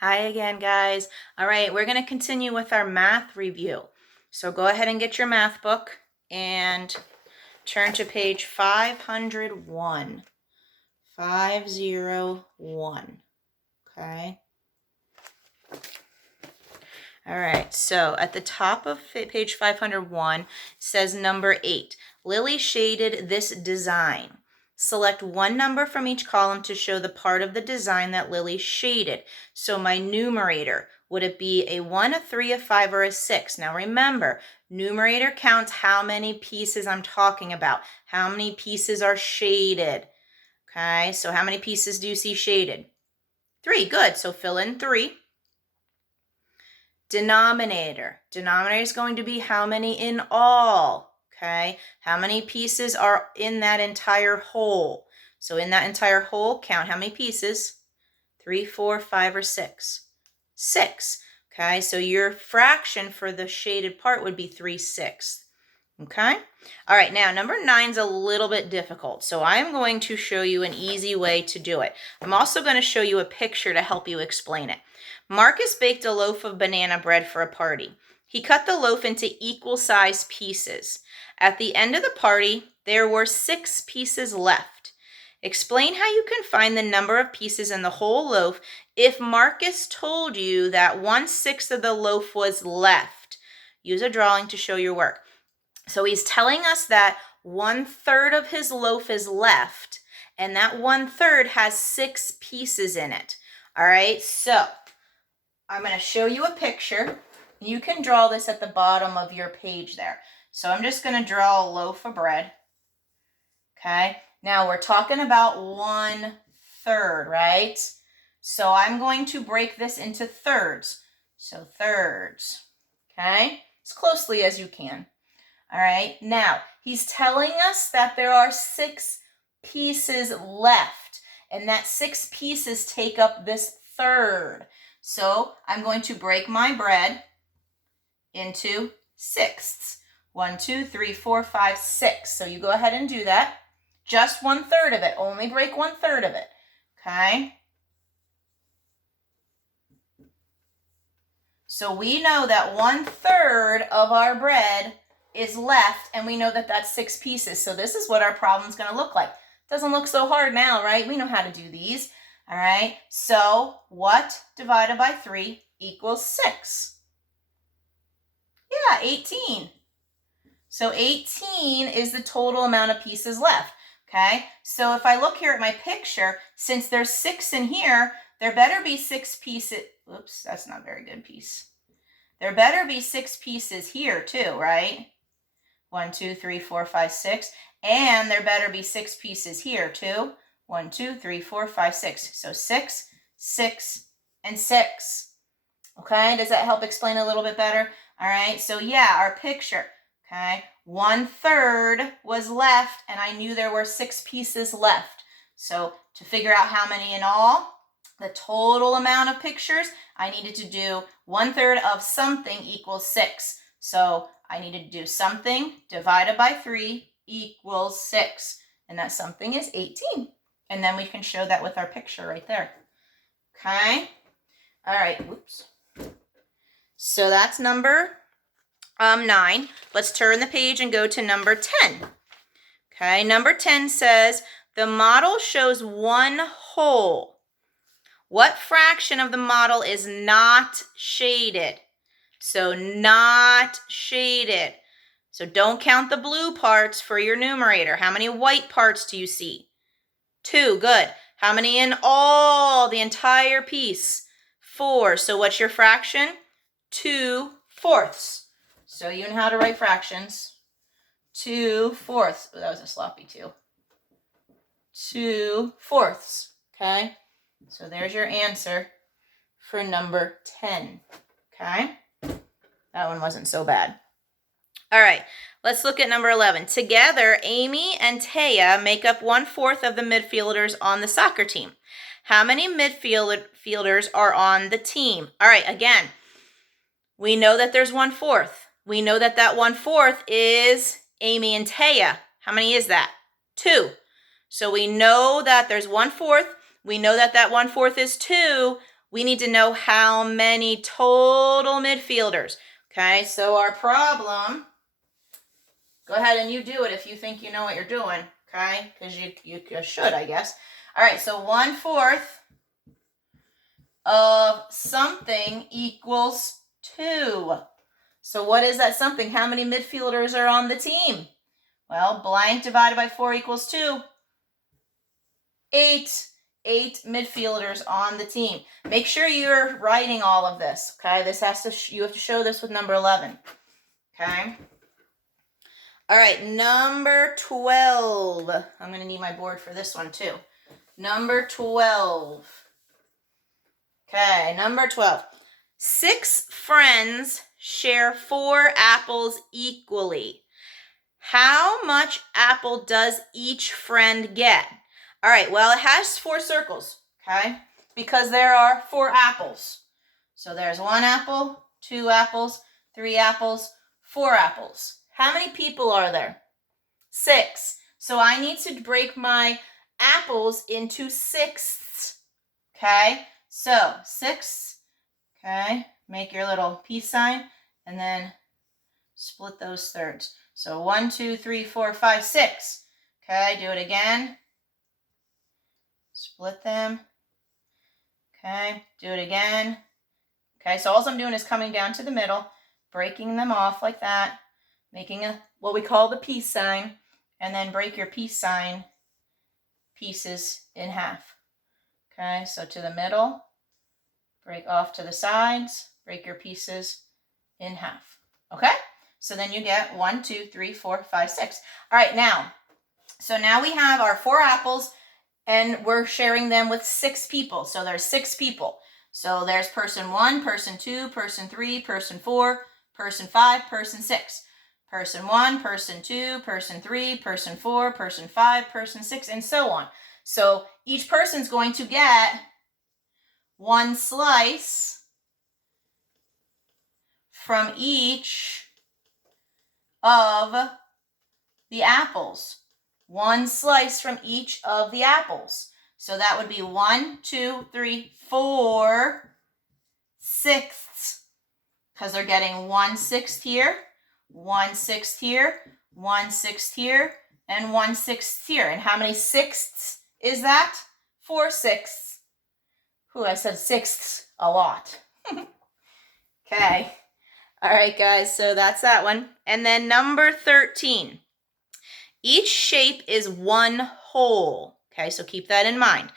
Hi again, guys. All right, we're going to continue with our math review. So go ahead and get your math book and turn to page 501. 501. Okay. All right, so at the top of page 501 says number 8. Lily shaded this design. Select one number from each column to show the part of the design that Lily shaded. So my numerator, would it be a 1, a 3, a 5, or a 6? Now remember, numerator counts how many pieces I'm talking about. How many pieces are shaded? Okay, so how many pieces do you see shaded? 3, good. So fill in 3. Denominator. Denominator is going to be how many in all, okay? How many pieces are in that entire whole? So in that entire whole, count how many pieces? 3, 4, 5, or 6? 6, okay? So your fraction for the shaded part would be 3/6, okay? All right, now number 9 is a little bit difficult, so I'm going to show you an easy way to do it. I'm also going to show you a picture to help you explain it. Marcus baked a loaf of banana bread for a party. He cut the loaf into equal-sized pieces. At the end of the party, there were 6 pieces left. Explain how you can find the number of pieces in the whole loaf if Marcus told you that 1/6 of the loaf was left. Use a drawing to show your work. So he's telling us that 1/3 of his loaf is left, and that 1/3 has 6 pieces in it. All right, so I'm going to show you a picture. You can draw this at the bottom of your page there. So I'm just going to draw a loaf of bread. Okay, now we're talking about 1/3, right? So I'm going to break this into thirds. So thirds, okay? As closely as you can. All right, now he's telling us that there are 6 pieces left, and that 6 pieces take up this third. So I'm going to break my bread into sixths. 1, 2, 3, 4, 5, 6. So you go ahead and do that. Just 1/3 of it. Only break 1/3 of it. Okay? So we know that 1/3 of our bread is left, and we know that that's 6 pieces. So this is what our problem is going to look like. Doesn't look so hard now, right? We know how to do these. All right, so what divided by 3 equals 6? Yeah, 18. So 18 is the total amount of pieces left, okay? So if I look here at my picture, since there's 6 in here, there better be 6 pieces. Oops, that's not a very good piece. There better be 6 pieces here too, right? 1, 2, 3, 4, 5, 6. And there better be 6 pieces here too. 1, 2, 3, 4, 5, 6. So 6, 6, and 6. Okay, does that help explain a little bit better? All right, so yeah, our picture, okay, 1/3 was left, and I knew there were 6 pieces left. So to figure out how many in all, the total amount of pictures, I needed to do 1/3 of something equals 6. So I needed to do something divided by 3 equals 6. And that something is 18. And then we can show that with our picture right there. Okay? All right, whoops. So that's number 9. Let's turn the page and go to number 10. Okay, number 10 says, the model shows one whole. What fraction of the model is not shaded? So not shaded. So don't count the blue parts for your numerator. How many white parts do you see? 2, good. How many in all, the entire piece? 4. So what's your fraction? 2/4. So you know how to write fractions. 2/4. Oh, that was a sloppy 2. 2/4. Okay? So there's your answer for number 10. Okay? That one wasn't so bad. All right, let's look at number 11. Together, Amy and Taya make up 1/4 of the midfielders on the soccer team. How many midfielders are on the team? All right, again, we know that there's 1/4. We know that that 1/4 is Amy and Taya. How many is that? 2. So we know that there's 1/4. We know that that 1/4 is 2. We need to know how many total midfielders. Okay, so our problem, go ahead and you do it if you think you know what you're doing, okay? Because you should, I guess. All right, so 1/4 of something equals 2. So what is that something? How many midfielders are on the team? Well, blank divided by 4 equals 2. 8. 8 midfielders on the team. Make sure you're writing all of this, okay? This has to you have to show this with number 11, okay? All right, number 12. I'm going to need my board for this one too. Number 12. Okay, number 12. 6 friends share 4 apples equally. How much apple does each friend get? All right, well, it has 4 circles, okay? Because there are 4 apples. So there's 1 apple, 2 apples, 3 apples, 4 apples. How many people are there? 6. So I need to break my apples into sixths, okay? So 6, okay? Make your little peace sign and then split those thirds. So 1, 2, 3, 4, 5, 6. Okay, do it again. Split them. Okay, do it again. Okay, so all I'm doing is coming down to the middle, breaking them off like that, making what we call the peace sign, and then break your peace sign pieces in half. Okay, so to the middle, break off to the sides, break your pieces in half. Okay, so then you get 1, 2, 3, 4, 5, 6. All right, now we have our 4 apples, and we're sharing them with 6 people. So there's 6 people. So there's person 1, person 2, person 3, person 4, person 5, person 6. Person 1, person 2, person 3, person 4, person 5, person 6, and so on. So each person's going to get 1 slice from each of the apples. 1 slice from each of the apples. So that would be 1, 2, 3, 4 sixths, because they're getting 1/6 here, 1/6 here, 1/6 here, and 1/6 here. And how many sixths is that? 4 sixths. Ooh, I said sixths a lot. Okay. All right, guys, so that's that one. And then number 13. Each shape is 1 hole. Okay, so keep that in mind.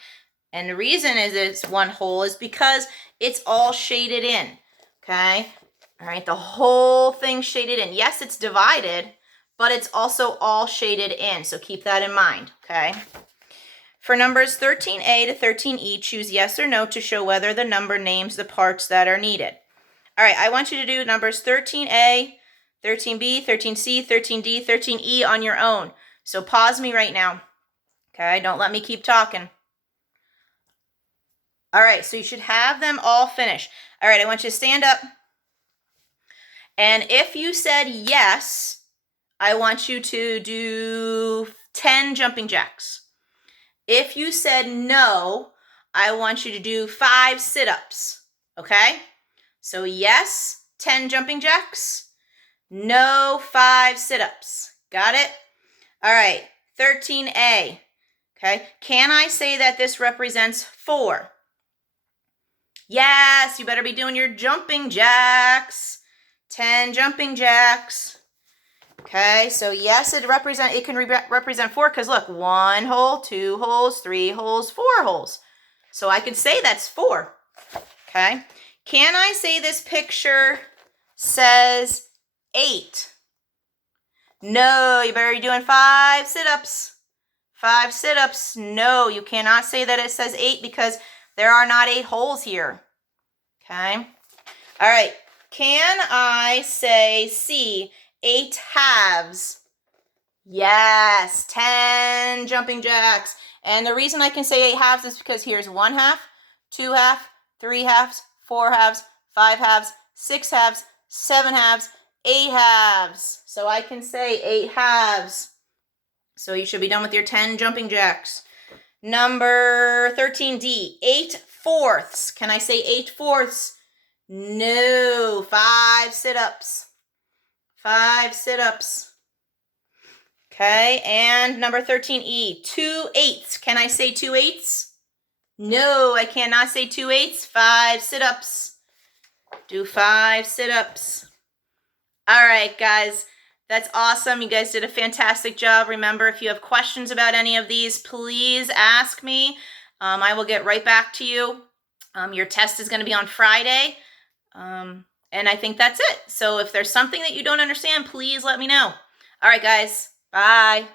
And the reason is it's 1 hole is because it's all shaded in. Okay. All right, the whole thing shaded in. Yes, it's divided, but it's also all shaded in. So keep that in mind. Okay. For numbers 13A to 13E, choose yes or no to show whether the number names the parts that are needed. All right, I want you to do numbers 13A, 13B, 13C, 13D, 13E on your own. So pause me right now. Okay, don't let me keep talking. All right, so you should have them all finished. All right, I want you to stand up. And if you said yes, I want you to do 10 jumping jacks. If you said no, I want you to do 5 sit-ups. Okay? So yes, 10 jumping jacks. No, 5 sit-ups. Got it? All right, 13A. Okay, can I say that this represents 4? Yes, you better be doing your jumping jacks. 10 jumping jacks. Okay, so yes, it can represent 4 because look, 1 hole, 2 holes, 3 holes, 4 holes. So I could say that's 4. Okay, can I say this picture says 8? No, you better be doing 5 sit-ups. 5 sit-ups. No, you cannot say that it says 8 because there are not 8 holes here. Okay. All right. Can I say C, 8 halves? Yes, 10 jumping jacks. And the reason I can say 8 halves is because here's 1 half, 2 half, 3 halves, 4 halves, 5 halves, 6 halves, 7 halves, 8 halves. So I can say 8 halves. So you should be done with your 10 jumping jacks. Number 13D, 8 fourths. Can I say 8 fourths? No. 5 sit-ups. 5 sit-ups. Okay, and number 13E, 2 eighths. Can I say 2 eighths? No, I cannot say 2 eighths. 5 sit-ups. Do 5 sit-ups. All right, guys, that's awesome. You guys did a fantastic job. Remember, if you have questions about any of these, please ask me. I will get right back to you. Your test is going to be on Friday. And I think that's it. So if there's something that you don't understand, please let me know. All right, guys. Bye.